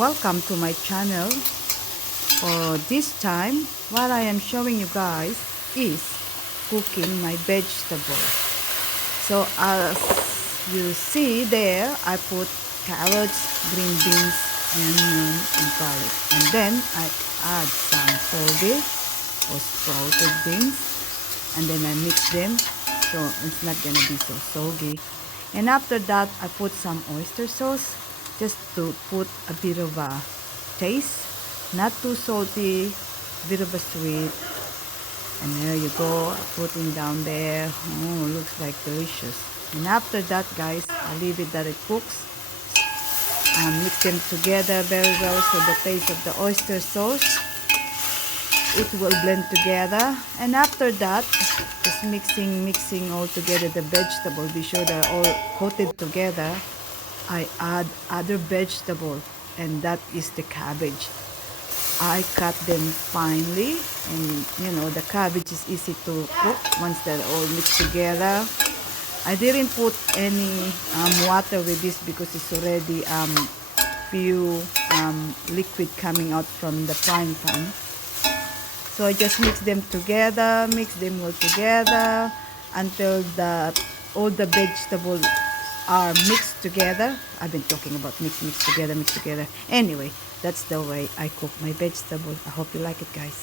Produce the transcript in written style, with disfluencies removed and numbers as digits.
welcome to my channel. For this time, what I am showing you guys is cooking my vegetable. So as you see there, I put carrots, green beans, onion, and garlic. And then I add some toge or sprouted beans. And then I mix them so it's not gonna be so soggy. And after that, I put some oyster sauce just to put a bit of a taste, not too salty, bit of a sweet. And there you go, putting down there. Oh, looks like delicious. And after that, guys, I leave it that it cooks. Mix them together very well so the taste of the oyster sauce, it will blend together. And after that, just mixing all together the vegetable. Be sure they're all coated together. I add other vegetable, and that is the cabbage. I cut them finely, and the cabbage is easy to cook once they're all mixed together. I didn't put any water with this because it's already few liquid coming out from the frying pan. So I just mix them together, mix them all together until all the vegetables are mixed together. I've been talking about mix together. Anyway, that's the way I cook my vegetable. I hope you like it, guys.